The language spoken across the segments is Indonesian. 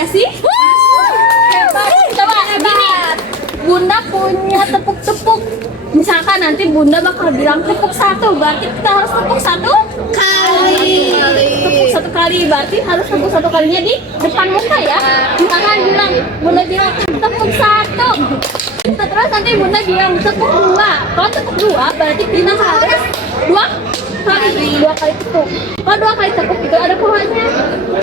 nggak sih? Hebat. Coba gini, Bunda punya tepuk-tepuk. Misalkan nanti Bunda bakal bilang tepuk satu, berarti kita harus tepuk satu kali. Tepuk satu kali, berarti harus tepuk satu kalinya di depan muka ya. Misalkan Bunda bilang tepuk satu. Terus nanti Bunda bilang tepuk dua. Kalau tepuk dua, berarti kita harus dua kali tepuk. Kalau dua kali tepuk itu ada pohonnya.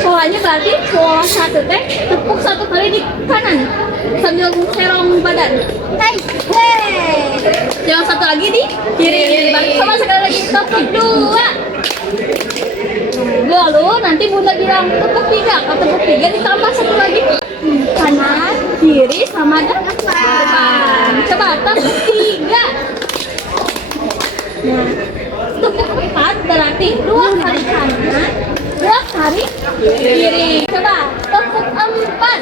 Pohonnya berarti pohon satu teh tepuk satu kali di kanan sambil serong badan. Yang satu lagi di kiri. Berarti sama sekali lagi tepuk dua. Lalu nanti Bunda bilang tepuk tiga. Kalau tepuk tiga ditambah satu lagi kanan, kiri sama depan. Coba tepuk tiga. Nah, tepuk empat berarti dua kali kanan, dua kali kiri. Coba tepuk empat.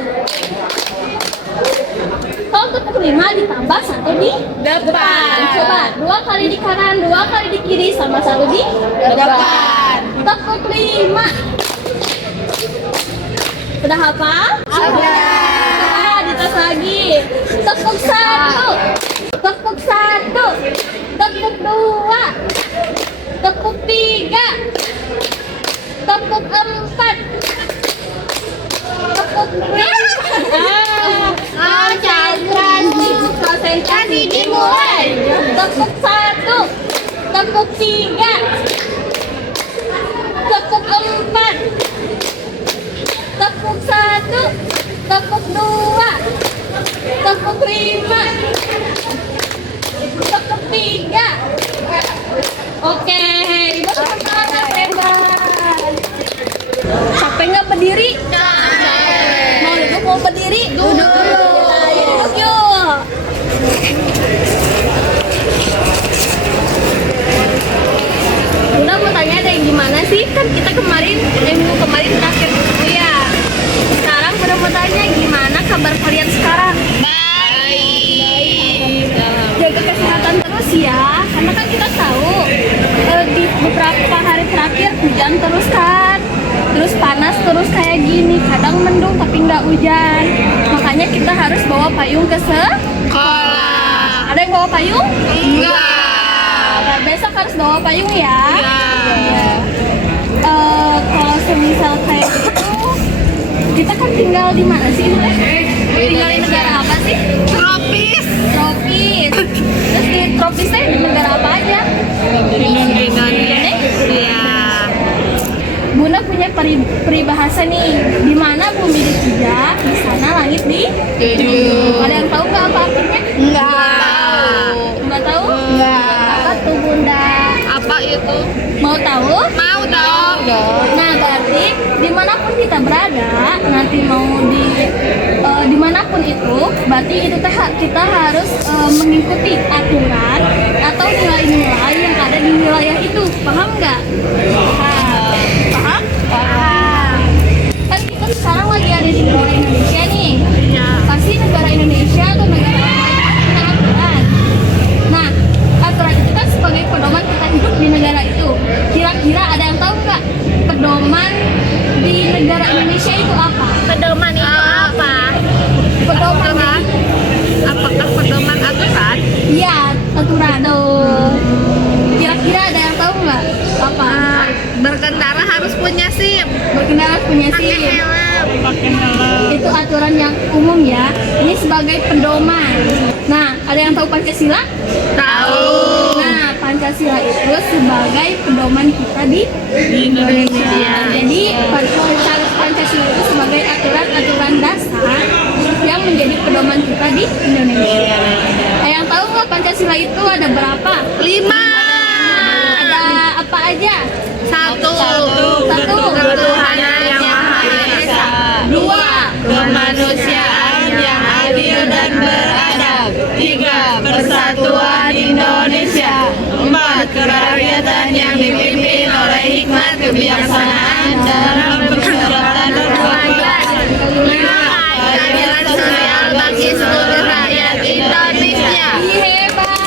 Kalau tepuk lima ditambah satu di depan. Coba dua kali di kanan, dua kali di kiri sama satu di depan. Tepuk lima. Sudah hafal? Sudah. Dites lagi. Tepuk satu. Tepuk satu. Tepuk dua. Tepuk tiga. Tepuk empat. Tepuk lima. Konsentrasi dimulai. Tepuk satu. Tepuk tiga. Tepuk empat. Tepuk satu. Tepuk dua. Tepuk lima. Tepuk tiga. Oke, Ibu semangat hebat. Capek nggak berdiri? Mau duduk mau berdiri? Duduk. Ayo duduk yuk. Udah mau tanya deh gimana sih? Kan kita minggu kemarin terakhir kuliah. Sekarang udah mau tanya gimana kabar kalian sekarang? Baik. Jaga kesehatan terus ya. Karena kan kita tahu di beberapa hari terakhir hujan terus kan. Terus panas terus kayak gini. Kadang mendung tapi nggak hujan. Makanya kita harus bawa payung ke sekolah. Ada yang bawa payung? Enggak. Nah, besok harus bawa payung ya. Iya. Kalau semisal kayak gitu, kita kan tinggal di mana sih? Tinggal di negara apa sih? Tropis. Terus di tropisnya di negara apa aja? Indonesia. Bunda punya peribahasa nih, di mana bumi dipijak, di sana langit dijunjung. Ada yang tahu nggak apa artinya? Nggak tahu? Apa tuh Bunda? Apa itu? Mau tahu? Mau dong. Nah berarti dimanapun kita berada, nanti mau dimanapun itu, berarti itu kita harus mengikuti aturan atau nilai-nilai yang ada di wilayah itu. Paham nggak? Paham? Kan kita sekarang lagi ada di negara Indonesia nih. Pasti negara Indonesia atau negara lain punya aturan. Nah, aturan itu kan sebagai pedoman kita hidup di negara itu. Kira-kira ada yang tahu nggak pedoman di negara Indonesia itu apa? Pedoman itu apa? Pedoman apakah pedoman aturan? Iya, aturan. Kira-kira ada yang tahu nggak apa? Berkendara harus punya SIM. Berkendara punya SIM. Pakai helm. Itu aturan yang umum ya. Ini sebagai pedoman. Nah, ada yang tahu Pancasila? Tahu. Nah, Pancasila itu sebagai pedoman kita di Indonesia. Jadi Pancasila itu sebagai aturan-aturan dasar yang menjadi pedoman kita di Indonesia. Ada yang tahu nggak Pancasila itu ada berapa? 5. Ada apa aja? Satu. Ketuhanan yang Maha Esa. 2. Kemanusiaan yang adil dan beradab. 3. Persatuan Indonesia. 4. Kerakyatan yang dipimpin oleh hikmat kebijaksanaan dalam perseratan berkelanjutan. 5. Keadilan sosial bagi seluruh rakyat Indonesia. Hebat.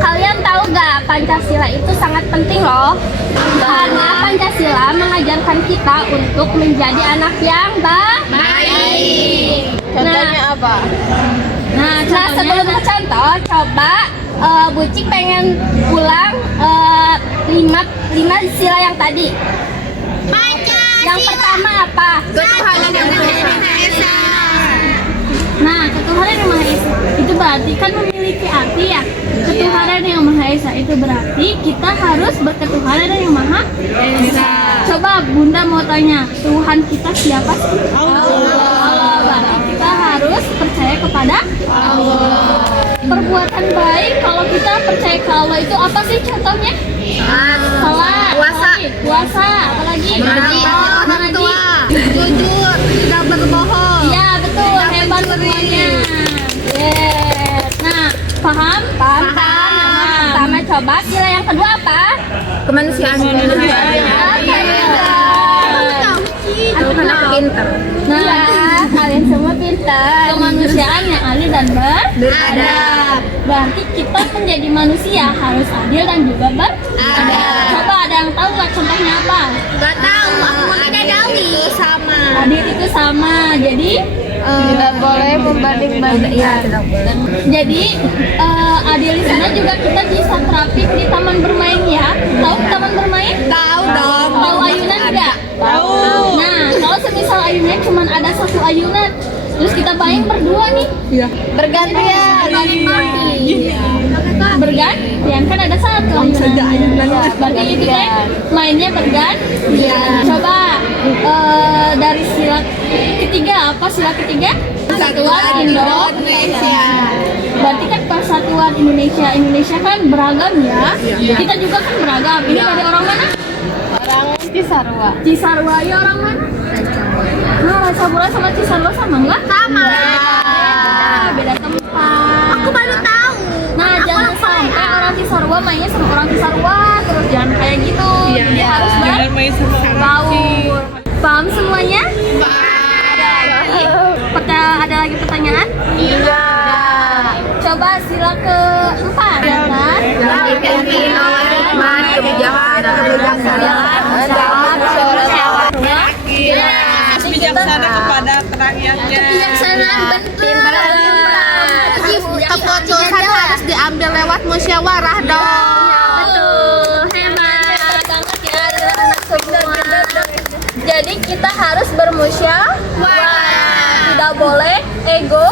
Kalian tahu nggak Pancasila itu sangat penting loh. Karena Pancasila mengajarkan kita untuk menjadi anak yang baik. Contohnya apa? Nah, sebelum ke contoh, coba Bucik pengen ulang lima sila yang tadi. Yang pertama apa? Ketuhanan yang Maha Esa. Nah, ketuhanan yang Maha Esa itu berarti kan memiliki arti ya. Ketuhanan yang Maha Esa itu berarti kita harus berketuhanan yang Maha Esa. Coba Bunda mau tanya, Tuhan kita siapa sih? Allah. Berarti kita harus percaya kepada Allah. Perbuatan baik kalau kita percaya ke Allah itu apa sih contohnya? Salat, puasa, apalagi? Orang tua, jujur, tidak berbohong. Iya betul, hebat semuanya. Yes. Nah, paham? Pertama coba sila yang kedua apa? Kemanusiaan. Anak pintar. Nah, kalian semua pintar. Kemanusiaan yang adil dan beradab. Berarti kita menjadi manusia harus adil dan juga beradab. Coba ada yang tahu nggak contohnya apa? Gak tahu, aku mau tidak tahu. Sama. Adil itu sama. Jadi Tidak boleh membanding-bandingkan. Iya, tidak boleh. Jadi adil di sana juga kita bisa terapin di taman bermain ya. Tahu taman bermain? Tahu dong. Tahu ayunan enggak? Tahu. Nah, kalau semisal ayunan cuma ada satu ayunan, terus kita main berdua nih. Iya. Bergantian. Bergantian kan ada satu ayunan. Berarti itu kan mainnya bergantian. Coba dari sila ketiga apa sila ketiga? Persatuan Indonesia. Berarti kan persatuan Indonesia. Indonesia kan beragam ya. Kita juga kan beragam. Ini dari orang mana? Orang Cisarua. Cisarua ya orang mana? Nah, Racabura sama Cisarua sama enggak? Sama. Beda tempat. Aku baru tahu. Nah, jangan sampai orang Cisarua mainnya sama orang Cisarua terus jangan kayak gitu. Jadi harus berbaur. Paham semuanya? Ada lagi pertanyaan? Iya. Coba sila keempat ya kan? Bijaksana kepada rakyatnya. Kebijaksanaan benar. Keputusan harus diambil lewat musyawarah dong. Betul, hebat banget ya anak semua. Jadi kita harus bermusyawarah, tidak boleh ego.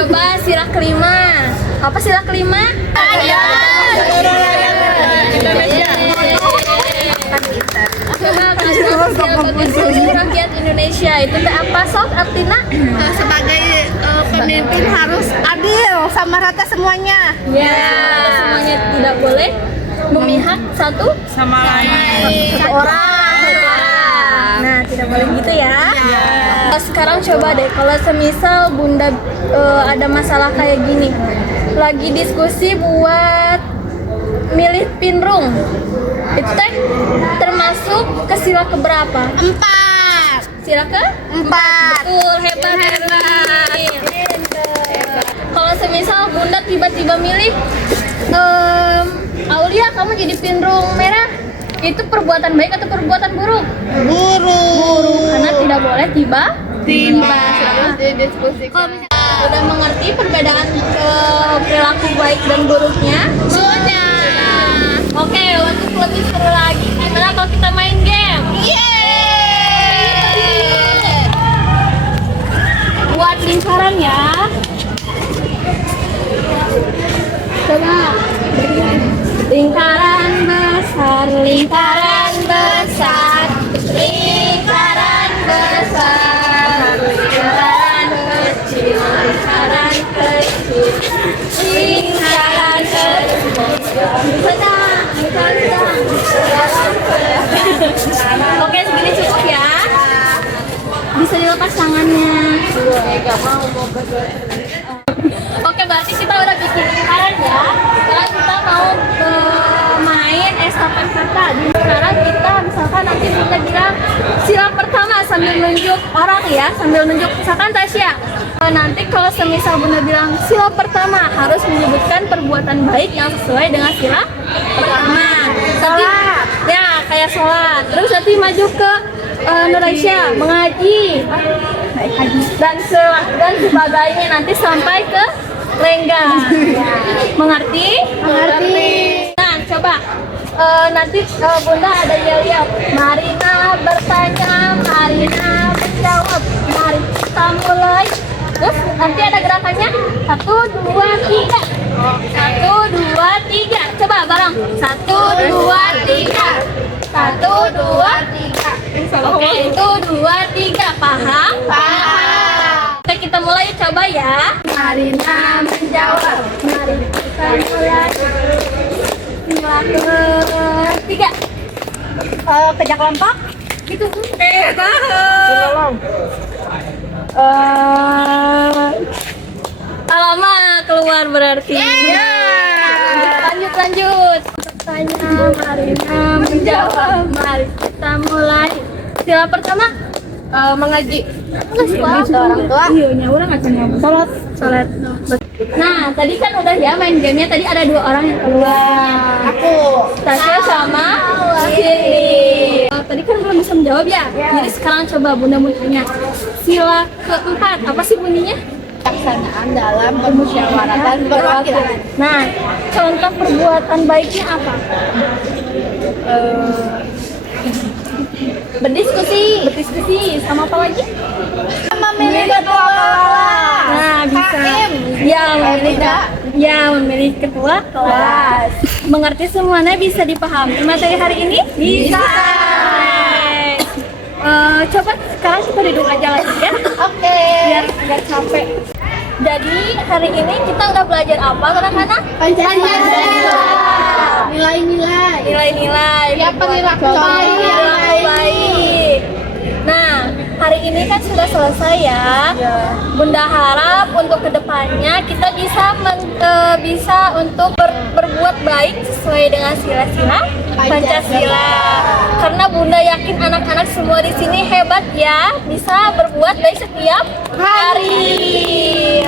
Coba sila kelima. Apa sila kelima? Coba kasih rakyat Indonesia itu teh apa sob artinya? Sebagai pemimpin harus adil sama rata semuanya. Ya, semuanya tidak boleh memihak satu Sama lain. satu orang. Nah, tidak boleh gitu ya. Sekarang coba deh, kalau semisal Bunda ada masalah kayak gini, lagi diskusi buat milih pinrung, itu teh termasuk ke sila keberapa? 4. Sila ke? 4. Betul, hebat. Kalau semisal Bunda tiba-tiba milih Aulia kamu jadi pinrung merah, itu perbuatan baik atau perbuatan buruk? Buruk. Karena tidak boleh tiba. Harus didiskusikan. Kalau misalnya udah mengerti perbedaan perilaku baik dan buruknya, Sudah. oke, untuk lebih seru lagi, gimana kalau kita main game? Buat lingkaran ya. Coba. Lingkaran besar, lingkaran besar, lingkaran besar, lingkaran kecil, lingkaran kecil, lingkaran kecil. Oke, segini cukup ya. Bisa dilepas tangannya. Oke, berarti kita udah bikin lingkaran ya. Sekarang kita mau main estafet kata. Sekarang kita misalkan nanti Bunda bilang sila pertama sambil nunjuk orang ya, sambil nunjuk misalkan Tasya. Nanti kalau semisal Bunda bilang sila pertama harus menyebutkan perbuatan baik yang sesuai dengan sila pertama. Nanti, ya kayak sholat. Terus nanti maju ke Nuraisya mengaji dan sebagainya nanti sampai ke lengga. Mengerti? Mengerti. Nah, coba nanti Bunda ada yel-yel. Marina bertanya, Marina menjawab. Mari kita mulai. Terus nanti ada gerakannya 1, 2, 3. 1, 2, 3. Coba bareng. 1, 2, 3. 1, 2, 3. Oke, 1, 2, 3. Paham? Paham. Oke, kita mulai coba ya. Marina menjawab. Mari kita mulai. Tiga. Pejak lompat. Gitu. Alamak keluar berarti. Lanjut. Tanya Marina menjawab. Mari kita mulai. Sila pertama mengaji. Orang tua. Iya, orang akan sholat. Nah, tadi kan udah ya main gamenya. Tadi ada 2 orang yang keluar. Aku. Tasya sama Cindy. Tadi kan belum bisa menjawab ya. Jadi sekarang coba Bunda mau tanya. Sila keempat, apa sih bunyinya? Pelaksanaan dalam permusyawaratan perwakilan. Nah, contoh perbuatan baiknya apa? Berdiskusi sama apa lagi? Memilih ketua kelas. Nah, bisa. Hakim. Memilih ketua kelas. Mengerti semuanya, bisa dipahami materi hari ini? Bisa. Coba sekarang kita duduk aja lagi ya. Oke. Biar nggak capek. Jadi hari ini kita udah belajar apa anak-anak? Pancasila. Nilai-nilai. Nilai-nilai. Ya, perilaku baik. Nah, hari ini kan sudah selesai ya. Bunda harap untuk kedepannya kita bisa untuk berbuat baik sesuai dengan sila-sila Pancasila. Karena Bunda yakin anak-anak semua di sini hebat ya, bisa berbuat baik setiap hari.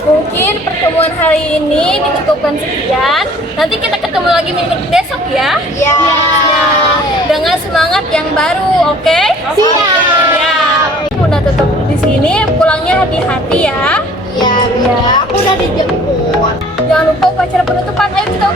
Mungkin pertemuan hari ini dicukupkan sekian. Nanti kita ketemu lagi minggu besok ya. Ya. Dengan semangat yang baru, oke? Siap. Ya. Bunda tetap di sini, pulangnya hati-hati ya. Iya, aku udah dijemput. Jangan lupa upacara penutupan. Ayo kita